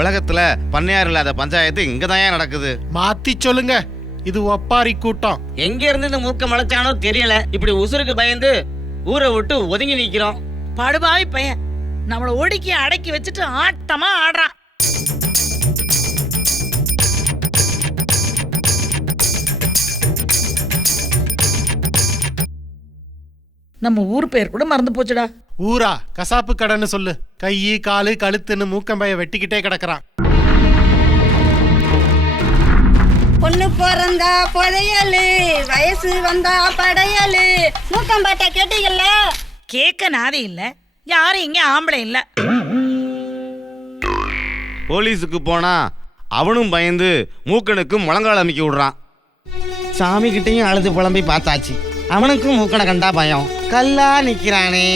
உலகத்துல பண்ணையார் இல்லாத பஞ்சாயத்து இங்கதான் நடக்குது. மாத்தி சொல்லுங்க, இது ஒப்பாரி கூட்டம். எங்க இருந்து இந்த மூக்க முளைச்சானோ தெரியல, இப்படி உசுருக்கு பயந்து ஊரை விட்டு ஒதுங்கி நிக்கிறோம். படுபாவி பையன் நம்மள ஒடுக்கி அடக்கி வச்சுட்டு ஆட்டமா ஆடுறான். நம்ம ஊர் பேர் கூட மறந்து போச்சுடா. ஊரா? கசாப்பு கடைன்னு சொல்லு. கையி காலு கழுத்துன்னு மூக்கம்பைய வெட்டிக்கிட்டே கிடக்குறான். பொண்ணு பிறந்தா புதையலு, வயசு வந்தா படையலு. மூக்கம்பாட்டா கேட்டீங்கல்ல? கேட்க நாதி இல்ல, யாரும் இங்க ஆம்பளை இல்ல. போலீஸுக்கு போனா அவனும் பயந்து மூக்கனுக்கு முழங்கால் அமைக்க விடுறான். சாமி கிட்டையும் அழுது புலம்பி பார்த்தாச்சு, அவனுக்கும் மூக்கனை கண்டா பயம். கல்லா நிக்கிறானே.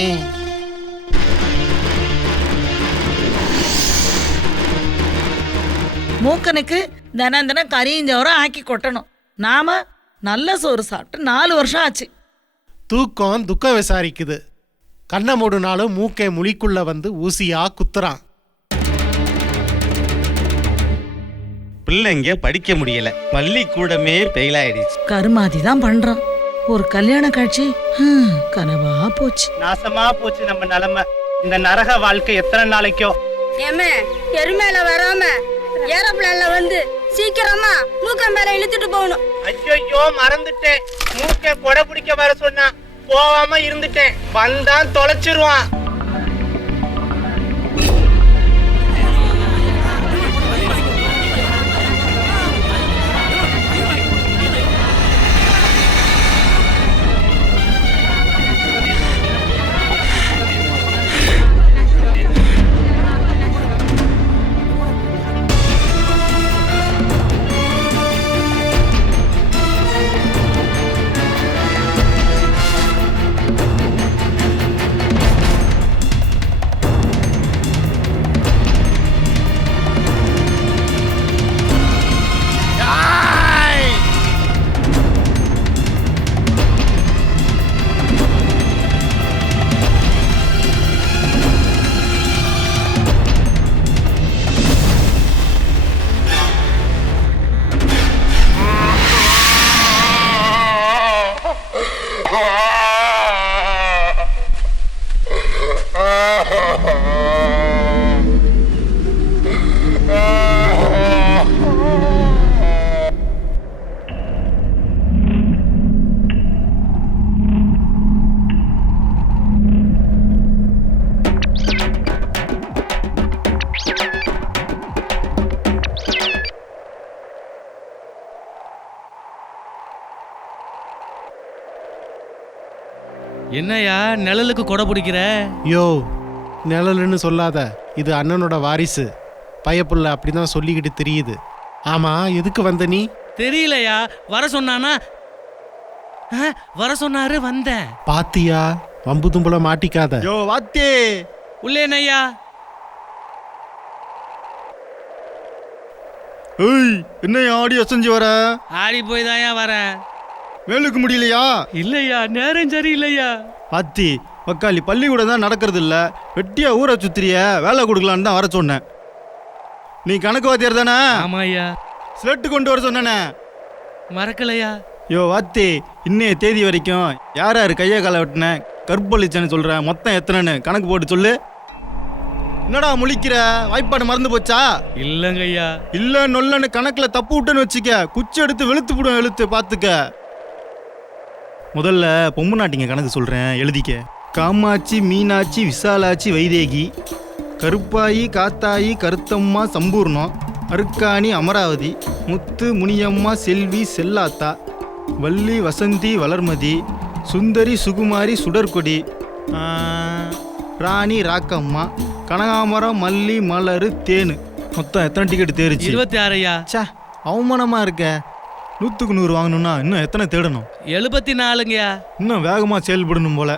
மூக்கனுக்கு தினம் தினம் கரிஞ்சோரம் ஆக்கி கொட்டணும். நாம நல்ல சோறு சாப்பிட்டு 4 வருஷம் ஆச்சு. தூக்கம் துக்கம் விசாரிக்குது. கண்ணை மூடுனாலும் மூக்கை முழிக்குள்ள வந்து ஊசியா குத்துறான். பிள்ளைங்க படிக்க முடியல, பள்ளிக்கூடமே ஃபெயில் ஆயிடுச்சு. கருமாதி தான் பண்றான். ஒரு கல்யாண காட்சி கனவா போச்சு. நாசமா போச்சு நம்ம நிலைமை. இந்த நரக வாழ்க்கை எத்தனை நாளைக்கோ. ஏமே எருமேல வராம ஏரோப்ளேன்ல வந்து சீக்கிரமா மூக்கம் மேல இழுத்துட்டு போகணும். ஐயோ மறந்துட்டேன், மூக்க கொடை பிடிக்க வர சொன்னா போகாம இருந்துட்டேன். வந்தான் தொலைச்சிருவான். என்னையா நிழலுக்கு கொடை பிடிக்கிற? யோ, நிழலுன்னு சொல்லாத, இது அண்ணனோட வாரிசு. பயப்புள்ள அப்படிதான் சொல்லிக்கிட்டு தெரியுது. ஆமா, எதுக்கு வந்த நீ? தெரியலையா, வர சொன்னானா? வர சொன்னாரு, வந்தேன். பாத்தியா, வம்பு தும்புல மாட்டிக்காத. யோ வாத்தே, உள்ளே என்னய்யா? ஏய் என்ன ஆடி அசைஞ்சு வர? ஆடி போய் தான்யா வரேன். வேலுக்கு முடியலையா? இல்லையா, நேரம் சரியில்லையா. வாத்தி வக்காலி, பள்ளிக்கூடம் தான் நடக்கிறது இல்ல, வெட்டியா ஊரை சுத்திரிய, வேலை கொடுக்கலான்னு தான் வர சொன்னேன். நீ கணக்கு வாத்தியார் தானே? ஆமாய்யா. ஸ்லெட்டு கொண்டு வர சொன்னேனே, மறக்கலையா? யோ வாத்தி, இன்னைய தேதி வரைக்கும் யார் யார் கையை காலை வெட்டினேன், கற்பழிச்சேன்னு சொல்கிறேன், மொத்தம் எத்தனைன்னு கணக்கு போட்டு சொல்லு. என்னடா முழிக்கிற, வாய்ப்பாடு மறந்து போச்சா? இல்லைங்கய்யா. இல்லை நொல்லன்னு கணக்கில் தப்பு விட்டுன்னு வச்சுக்க, குச்சி எடுத்து வெளுத்து போடும், எழுத்து பார்த்துக்க. முதல்ல பொம்பு நாட்டிங்க கணக்கு சொல்கிறேன், எழுதிக்க. காமாட்சி, மீனாட்சி, விசாலாட்சி, வைதேகி, கருப்பாயி, காத்தாயி, கருத்தம்மா, சம்பூர்ணம், அருக்காணி, அமராவதி, முத்து, முனியம்மா, செல்வி, செல்லாத்தா, வள்ளி, வசந்தி, வளர்மதி, சுந்தரி, சுகுமாரி, சுடற்கொடி, ராணி, ராக்கம்மா, கனகாமரம், மல்லி, மலரு, தேனு. மொத்தம் எத்தனை டிக்கெட் தேறிச்சு? 26ஐயா. சே, அவமானமா இருக்க. 100க்கு 100 வாங்கணும்னா இன்னும் எத்தனை தேடணும்? 74ங்கய்யா. இன்னும் வேகமாக செயல்படணும் போல.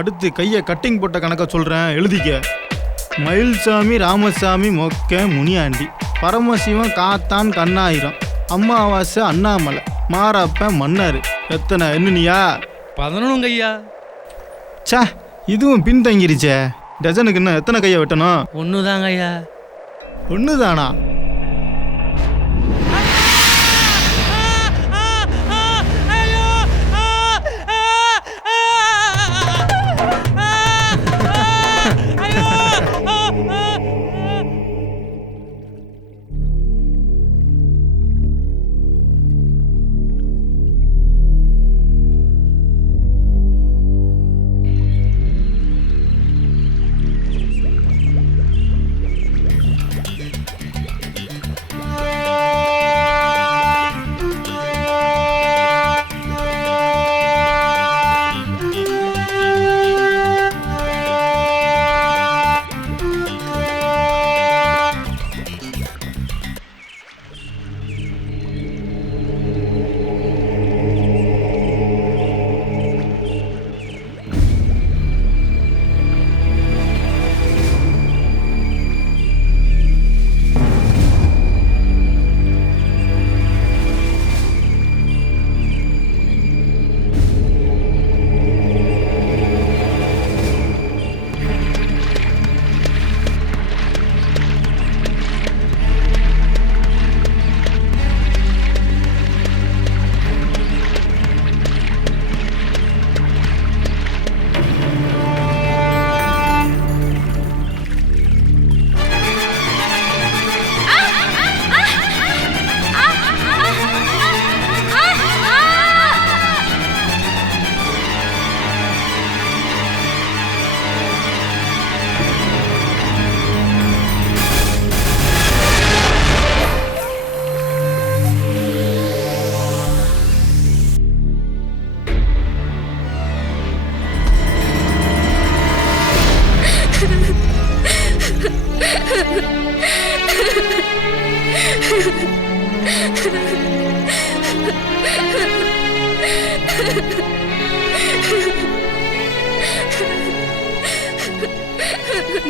அடுத்து கையை கட்டிங் போட்ட கணக்கை சொல்கிறேன், எழுதிக்க. மயில்சாமி, ராமசாமி, மொக்க, முனியாண்டி, பரமசிவம், காத்தான், கண்ணாயிரம், அம்மாவாசை, அண்ணாமலை, மாரப்ப, மன்னார். எத்தனை எண்ணுனியா? 11ங்கய்யா. சே, இதுவும் பின்தங்கிருச்சே. டஜனுக்கு இன்னும் எத்தனை கையை வெட்டணும்? 1 தாங்கய்யா. 1 தானா?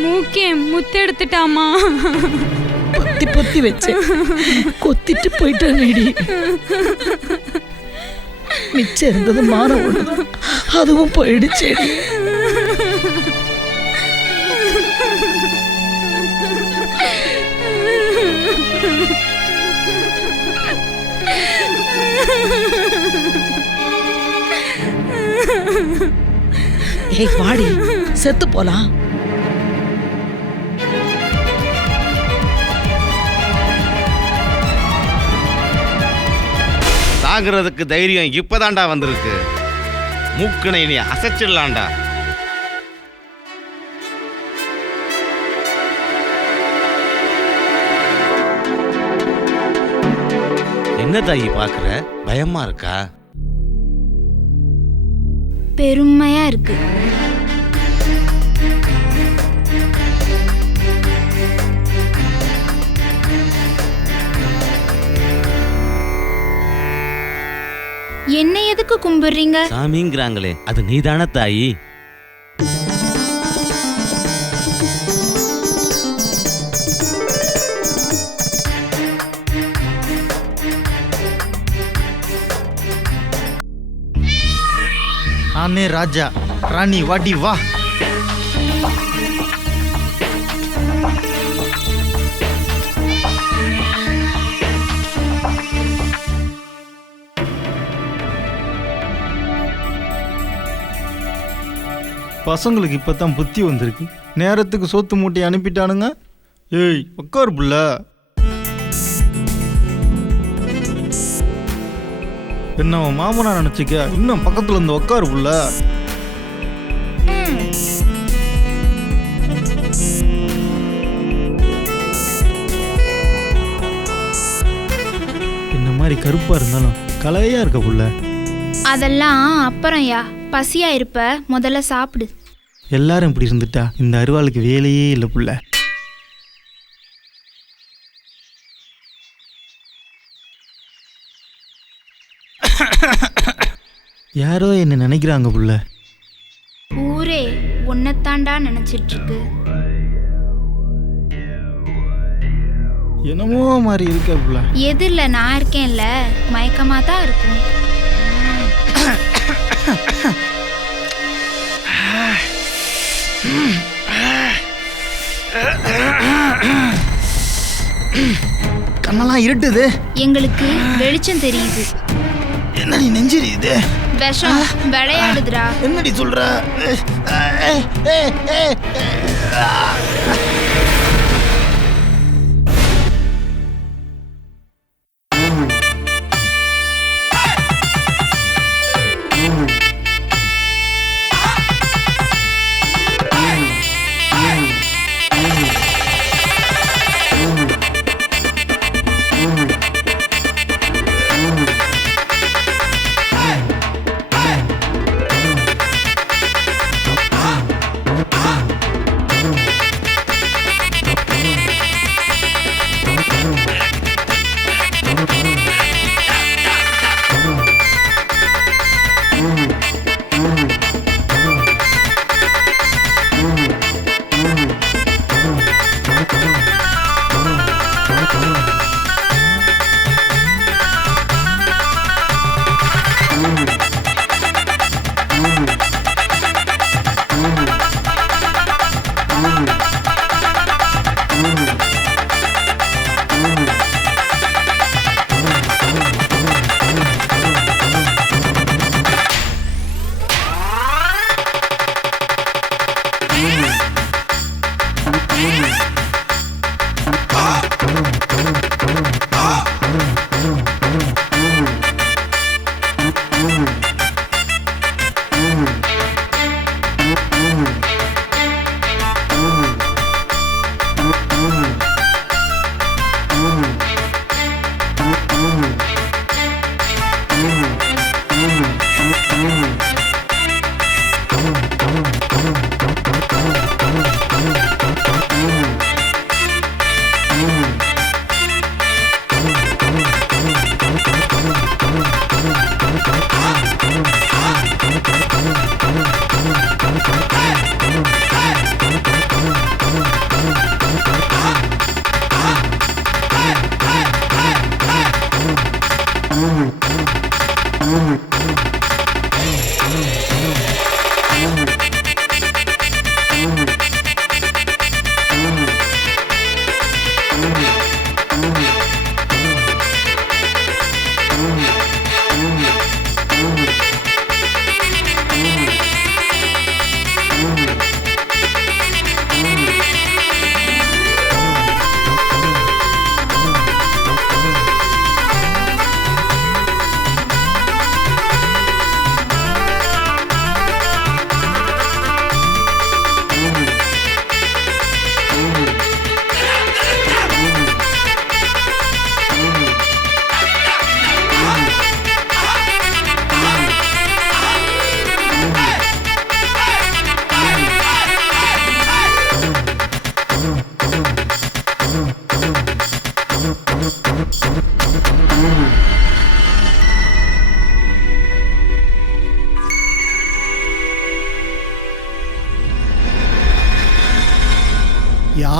மூக்கே முத்தெடுத்துட்டாமா. பொத்தி பொத்தி வச்சு கொத்திட்டு போயிட்டேன்டி. மிச்சம் இருந்தது மான ஒண்ணுதான், அதுவும் போயிடுச்சேடி. ஏய் வாடி, செத்து போலாம். சாகிறதுக்கு தைரியம் இப்பதான்டா வந்திருக்கு. மூக்கனை நீ அசைச்சிடலாம்டா. என்ன தாயி பாக்குற, பயமா இருக்கா? பெருமையா இருக்கு. என்ன எதுக்கு கும்பிடுறீங்க? சாமிங்கிறாங்களே அது நீதான தாயி? நானே ராஜா, ராணி வாடி வா. பசங்களுக்கு இப்பதான் புத்தி வந்திருக்கு. நேரத்துக்கு சோத்து மூட்டையை அனுப்பிட்டானுங்க. ஏய் உட்காரு புள்ள. என்ன மாமனா நினைச்சிக்க? இன்னும் பக்கத்துல இருந்து உட்காரு புள்ள. என்ன மாதிரி கருப்பா இருந்தாலும் கலையா இருக்க புள்ள. அதெல்லாம் அப்புறம் யா, பசியா இருப்ப, முதல்ல சாப்பிடு. எல்லாரும் இப்படி இருந்துட்டா இந்த அருவாளுக்கு வேலையே இல்லை புள்ள. யாரோ என்ன நினைக்கிறாங்க புள்ள. ஊரே உன்னைத்தாண்டா நினைச்சிட்டு இருக்கு. என்னமோ மாதிரி இருக்க புள்ள. எதிரில நான் இருக்கேன்ல, மயக்கமா தான் இருக்கும். கண்ணெல்லாம் இருட்டுது. எங்களுக்கு வெளிச்சம் தெரியுது. என்னடி நெஞ்சிரியுது? விஷம் விளையாடுதுடா. என்னடி சொல்ற?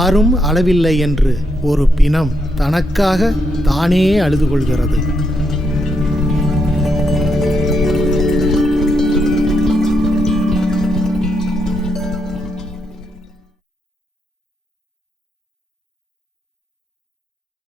யாரும் அளவில்லை என்று ஒரு பிணம் தனக்காக தானே அழுது கொள்கிறது.